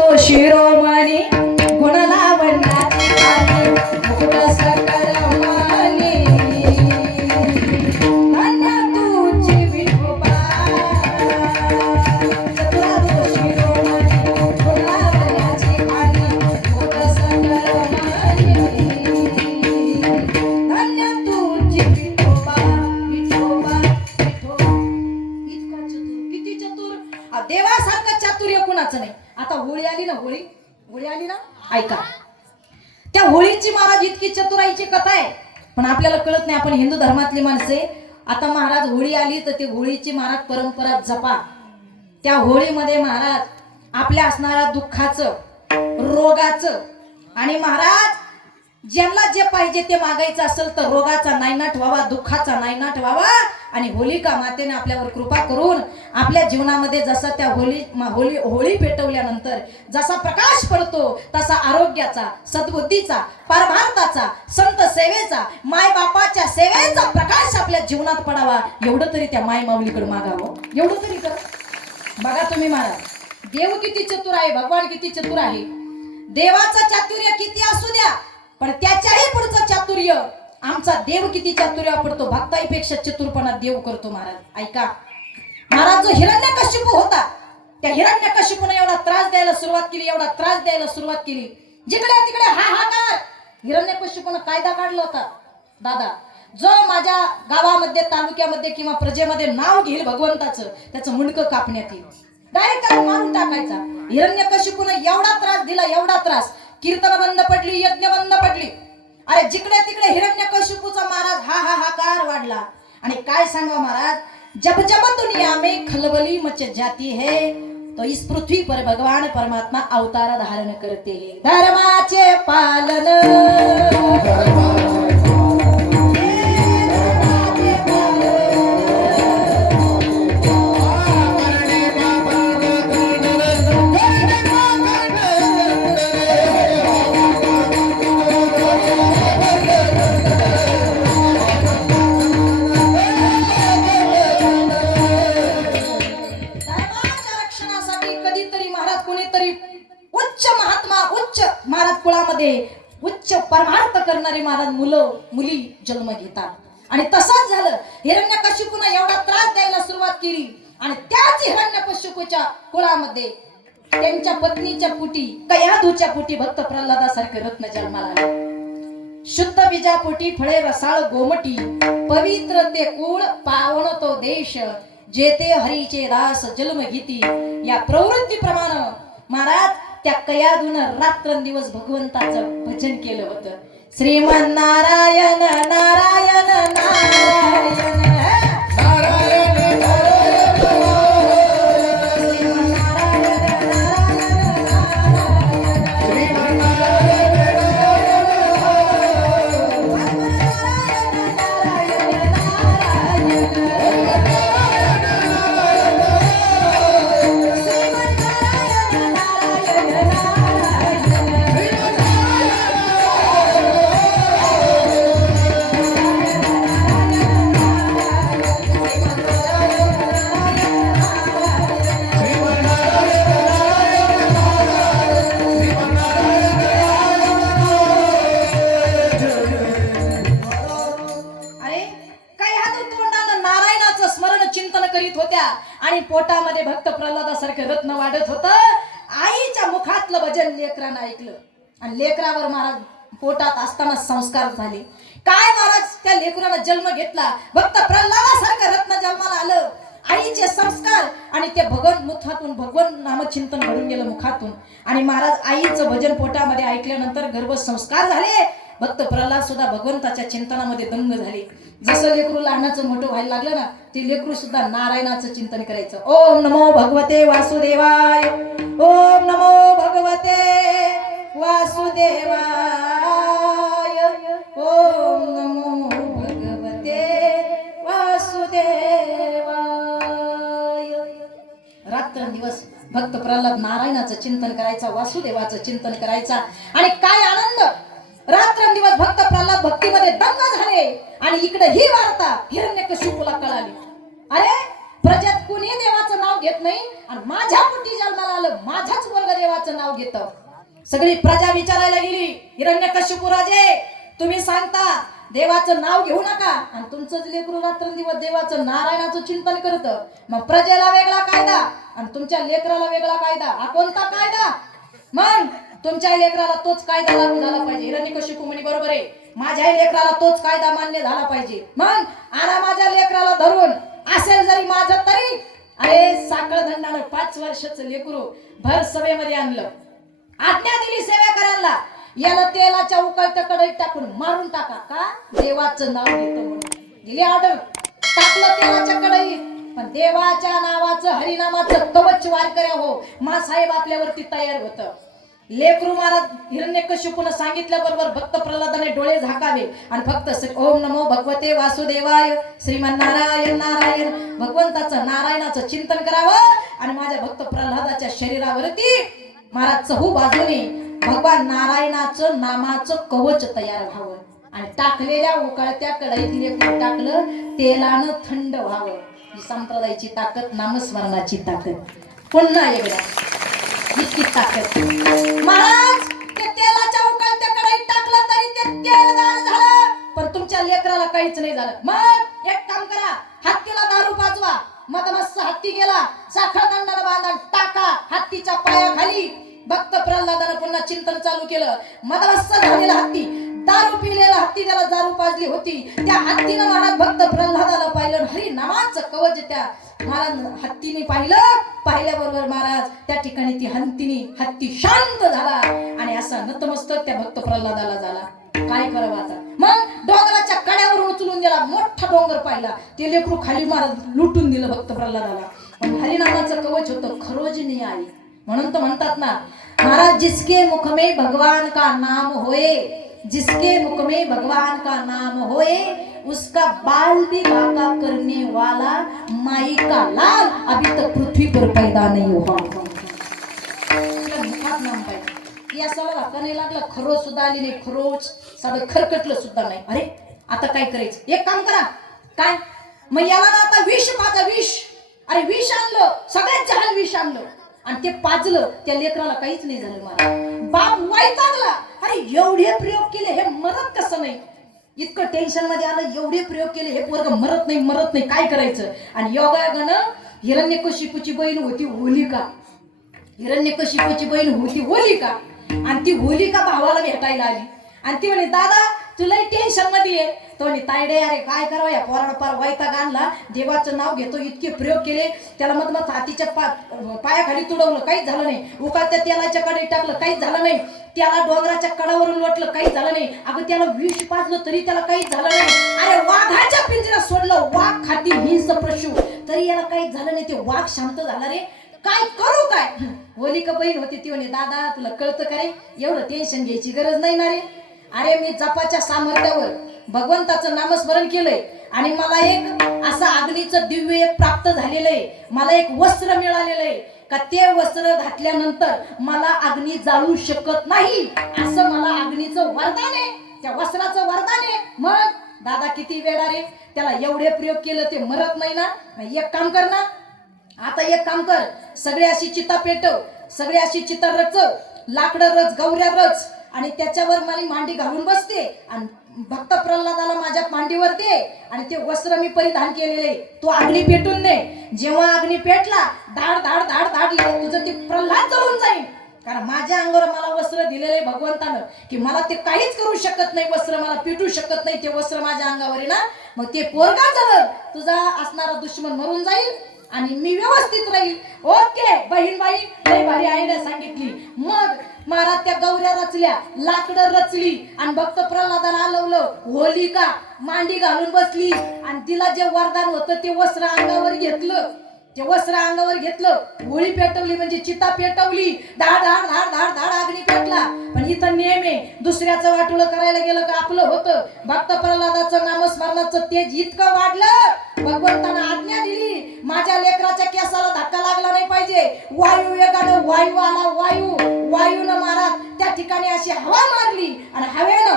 तो शिरोमणी गुण लावण्याची आणि मुकुट सकल मानी धन्य तुझी विठोबा चतुरा तो शिरोमणी गुण लावण्याची आणि मुकुट सकल मानी धन्य तुझी विठोबा विठोबा विठोबा इतका चतुर किती चतुर देवासारखं चातुर्य कुणाचं नाही। आता होळी आली ना होळी आली ना ऐका त्या होळीची महाराज इतकी चतुराईची कथा आहे पण आपल्याला कळत नाही। आपण हिंदू धर्मातली माणसे आता महाराज होळी आली तर ती होळीची महाराज परंपरा जपा। त्या होळीमध्ये महाराज आपल्या असणाऱ्या दुःखाचं रोगाचं आणि महाराज ज्यांना जे पाहिजे ते मागायचं असेल तर रोगाचा नायनाट व्हावा दुःखाचा नायनाट व्हावा आणि होलिका मातेने आपल्यावर कृपा करून आपल्या जीवनामध्ये जसा त्या होळी पेटवल्यानंतर जसा प्रकाश पडतो तसा आरोग्याचा सद्बुद्धीचा परमार्थाचा संत सेवेचा मायबापाच्या सेवेचा प्रकाश आपल्या जीवनात पडावा एवढं तरी त्या माय माऊलीकडे मागावं एवढं तरी कर। बघा तुम्ही महाराज देव किती चतुर आहे भगवान किती चतुर आहे। देवाचं चातुर्य किती असू द्या पण त्याच्याही पुढचं चातुर्य आमचा देव किती चातुर्य पडतो भक्ताईपेक्षा चतुरपणा देव करतो। महाराज ऐका महाराज जो हिरण्यकशिपू होता त्या हिरण्यकशिपूने एवढा त्रास द्यायला सुरुवात केली जिकडे तिकडे हाहाकार हिरण्यकशिपूने कायदा काढला होता दादा जो माझ्या गावामध्ये तालुक्यामध्ये किंवा प्रजेमध्ये नाव घेईल भगवंताचं त्याचं मुंडकं कापण्यात येईल डायरेक्ट मारून टाकायचा। हिरण्यकशिपूने एवढा त्रास दिला एवढा त्रास कीर्तन बंद पडली यज्ञ बंद पडली अरे जिकडे तिकडे हिरण्यकशिपूचा महाराज हाहाकार वाढला। आणि काय सांगा महाराज जब जब दुनिया में खलबली मच जाती है तो इस पृथ्वी पर भगवान परमात्मा अवतार धारण करते हैं धर्माचे पालन उच्च परमार्थ करणारी महाराज मुली जन्म घेतात। आणि तसंच झालं हिरण्यकशिपूने एवढा त्रास द्यायला सुरुवात केली आणि त्याच हिरण्यकशिपूच्या कुळामध्ये त्यांच्या पत्नीच्या पुटी कयाधूच्या पुटी भक्त प्रल्हादासारखे रत्न जन्माला आले। शुद्ध बीजापोटी फळे रसाळ गोमटी पवित्र ते कुळ पावन तो देश जेते हरीचे दास जन्म घेती या प्रवृत्तीप्रमाणे महाराज त्या कयाधून रात्रंदिवस भगवंताचं भजन केलं होतं। श्रीमन नारायण नारायण नारायण आणि पोटामध्ये भक्त प्रल्हादासारखे रत्न वाढत होतं। आईच्या मुखातलं भजन लेकरानं ऐकलं आणि लेकरावर महाराज पोटात असताना संस्कार झाले। काय महाराज त्या लेकरानं जन्म घेतला भक्त प्रल्हादासारखं रत्न जन्माला आलं आईचे संस्कार आणि ते भगवान नामचिंतन घडून गेलं मुखातून आणि महाराज आईचं भजन पोटामध्ये ऐकल्यानंतर गर्भसंस्कार झाले। भक्त प्रल्हाद सुद्धा भगवंताच्या चिंतनामध्ये दंग झाले। जसं लेकरू लहानाचं मोठं व्हायला लागलं ना ते लेकरू सुद्धा नारायणाचं चिंतन करायचं। ओम नमो भगवते वासुदेवाय ओम नमो भगवते वासुदेवाय ओम नमो भगवते वासुदेवाय। रात्रंदिवस भक्त प्रल्हाद नारायणाचं चिंतन करायचा वासुदेवाचं चिंतन करायचा आणि काय आनंद रात्रंदिवस भक्त प्रल्हाद भक्तीमध्ये दंग झाले आणि इकडे ही वार्ता हिरण्यकशिपूला कळाली। अरे प्रजेत कुणी देवाचं नाव घेत नाही आणि माझ्या पोटी जन्माला आलं माझाच वर्ग देवाचं नाव घेतं. सगळी प्रजा विचारायला गेली, हिरण्यकशिपू राजे तुम्ही सांगता देवाचं नाव घेऊ नका आणि तुमचं लेकरू रात्रंदिवस देवाचं नारायणाचं चिंतन करतं, मग प्रजेला वेगळा कायदा आणि तुमच्या लेकराला वेगळा कायदा, हा कोणता कायदा? मग तुमच्या लेकराला तोच कायदा लागू झाला पाहिजे. हिरण्यकशिपू म्हणे बरोबर आहे, माझ्या लेकराला तोच कायदा मान्य झाला पाहिजे. मग आणा माझ्या लेकराला धरून, असेल जरी माझं तरी. अरे साखळ दंडानं 5 वर्षाचं लेकरू भर सभेमध्ये आणलं, आज्ञा दिली सेवा करायला, याला तेलाच्या उकळत्या कढईत टाकून मारून टाका, का देवाचं नाव घेतो म्हणून. दिली ऑर्डर, टाकलं तेलाच्या कढईत. पण देवाच्या नावाचं हरिनामाचं कवच वारकऱ्या हो मासाहेब आपल्यावरती तयार होतं. लेकरू महाराज हिरण्यकशिपूने सांगितल्याबरोबर भक्त प्रल्हादाने डोळे झाकावे आणि फक्त ओम नमो भगवते वासुदेवाय श्रीमन्नारायण नारायण भगवंताचं नारायणाचं चिंतन करावं आणि माझ्या भक्त प्रल्हादाच्या शरीरावरती महाराज चहू बाजूने भगवान नारायणाचं नामाचं कवच तयार व्हावं आणि टाकलेल्या उकळत्या कढईत लेकरू टाकलं, तेलानं थंड व्हावं. ही संप्रदायाची ताकद, नामस्मरणाची ताकद. पुन्हा एकदा इतकी ताकद. महाराज ते तेलाच्या उकळत्या कढईत टाकलं तरी ते तेल गार झालं, पण तुमच्या लेकराला काहीच नाही झालं. मग एक काम करा, हत्तीला दारू पाजवा. मदमस्त हत्ती गेला, साखळ दंडाला बांधा, टाका हत्तीच्या पायाखाली. भक्त प्रल्हादानं पुन्हा चिंतन चालू केलं. मदमस्त झालेला हत्ती, दारू पिलेला हत्ती, त्याला दारू पाजली होती. त्या हत्तीनं महाराज भक्त प्रल्हादाला पाहिलं, हरी नामाचं कवच त्या महाराज हत्तीने पाहिल्याबरोबर महाराज त्या ठिकाणी ती हत्ती शांत झाला आणि असा नतमस्तक त्या भक्त प्रल्हादाला झाला. काय करावं आता? मग डोंगराच्या कड्यावरून उचलून गेला, मोठा डोंगर पाहिला, ते लेकरू खाली महाराज लुटून दिलं भक्त प्रल्हादाला. पण हरिनामाचं कवच होतं, खरोजनी आई. म्हणून तर म्हणतात ना महाराज, जिसके मुख में भगवान का नाम होए, जिसके मुख में भगवान का नाम होए, उसका बाल भी बाका करने वाला माई का लाल अभी तक पृथ्वी पर पैदा नहीं हुआ. मुखात नाम पाहिजे. या साला धक्का नाही लागला, खरोच सुद्धा आली नाही, खरोच साधं खरकटलं सुद्धा नाही. अरे आता काय करायचं? एक काम करा, काय मग याला ना आता विष पाजा, विष. अरे विष आणलं, सगळ्यात जहाल विष आणलं आणि ते पाजलं, त्या लेकराला काहीच नाही झालं. मला बाप वैतागला, अरे एवढे प्रयोग केले, हे मरत कसं नाही? इतकं टेन्शन मध्ये आलं, एवढे प्रयोग केले, हे पोरग मरत नाही, काय करायचं? आणि योगायोगानं हिरण्यकशिपूची बहीण होती होलिका, हिरण्यकशिपूची बहीण होती होलिका, आणि ती होलिका भावाला भेटायला आली आणि ती म्हणे, दादा तुला टेन्शन मध्ये आहे. तो म्हणे, तायडे अरे काय करावं, या पोराला पार वैताग आणला, देवाचं नाव घेतो, इतके प्रयोग केले, त्याला मग हातीच्या पायाखाली तुडवलं, काहीच झालं नाही. उकाळत्या तेलाच्या कढईत टाकलं, काहीच झालं नाही. त्याला डोंगराच्या कडावरून लोटलं, काहीच झालं नाही. अगं त्याला विष पाजलं तरी त्याला काहीच झालं नाही. अरे वाघाच्या पिंजऱ्यात सोडलं, वाघ खाती हिंस पशु, तरी याला काहीच झालं नाही. ते वाघ शांत झाला रे, काय करू काय? होलिका बहीण होती, ती म्हणे, दादा तुला कळतं काय, एवढं टेन्शन घ्यायची गरज नाही ना रे. अरे मी जपाच्या सामर्थ्यावर भगवंताचं नामस्मरण केलंय आणि मला एक असं अग्नीचं दिव्य प्राप्त झालेलं आहे. मला एक वस्त्र मिळालेलं आहे का ते वस्त्र घातल्यानंतर मला अग्नी जाळू शकत नाही, असं मला अग्नीचं वरदान आहे, त्या वस्त्राचं वरदान आहे. मग दादा किती वेळा रे, त्याला एवढे प्रयोग केलं, ते मरत नाही ना. एक काम कर ना, आता एक काम कर, सगळे अशी चिता पेटव, सगळे अशी चिता रचव, लाकडं रच, गौऱ्या रच आणि त्याच्यावर मला मांडी घालून बसते आणि भक्त प्रल्हादाला माझ्या मांडीवर दे आणि ते वस्त्र मी परिधान केलेले तो अग्नी पेटून दे. जेव्हा अग्नी पेटला, धाड धाड धाड धाड तुझं ते प्रल्हाद जळून जाईल. कारण माझ्या अंगावर मला वस्त्र दिलेले भगवंतानं की मला ते काहीच करू शकत नाही, वस्त्र मला पेटू शकत नाही, ते वस्त्र माझ्या अंगावर आहे ना. मग ते पोरगा जळल, तुझा असणारा दुश्मन मरून जाईल आणि मी व्यवस्थित राहील. ओके बहीण बाई, लई भारी आईने सांगितली. मग महाराज त्या गौऱ्या रचल्या, लाकडं रचली आणि भक्त प्रल्हादाला आलवलं. होलिका मांडी घालून बसली आणि तिला जे वरदान होतं ते वस्त्र अंगावर घेतलं, ते वस्त्र अंगावर घेतलं, होळी पेटवली म्हणजे चिता पेटवली, धाड धाड धाड धाड धाड अग्नी पेटला. पण इथं नेम आहे, दुसऱ्याचं वाटुळं करायला गेलं का आपलं होतं. भक्त प्रल्हादाचं नामस्मरणाचं तेज इतकं वाढलं, भगवंतानं आज्ञा दिली, माझ्या लेकराच्या केसाला धक्का लागला नाही पाहिजे. वायू वेगानं वायू आला, वायूनं महाराज त्या ठिकाणी अशी हवा मारली आणि हवेनं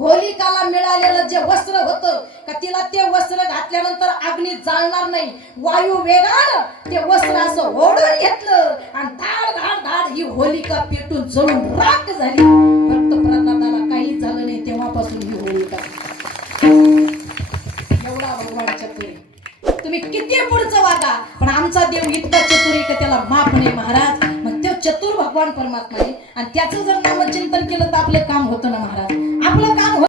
होलिकाला मिळालेलं जे वस्त्र होतं का तिला ते वस्त्र घातल्यानंतर अग्नी जाळणार नाही, वायू वेगानं ते वस्त्र असं ओढून घेतलं आणि धाड धाड धाड ही होलिका पेटून जळून राख झाली. भक्त प्रल्हादाला काहीच झालं नाही. तेव्हापासून ही होलिका. एवढा भगवान चतुर आहे. तुम्ही किती पुढचं वागा पण आमचा देव इतका चतुर आहे की त्याला माफ नाही महाराज. मग तो चतुर भगवान परमात्मा आहे आणि त्याचं जर नामचिंतन केलं तर आपलं काम होतं ना महाराज. आपलं काम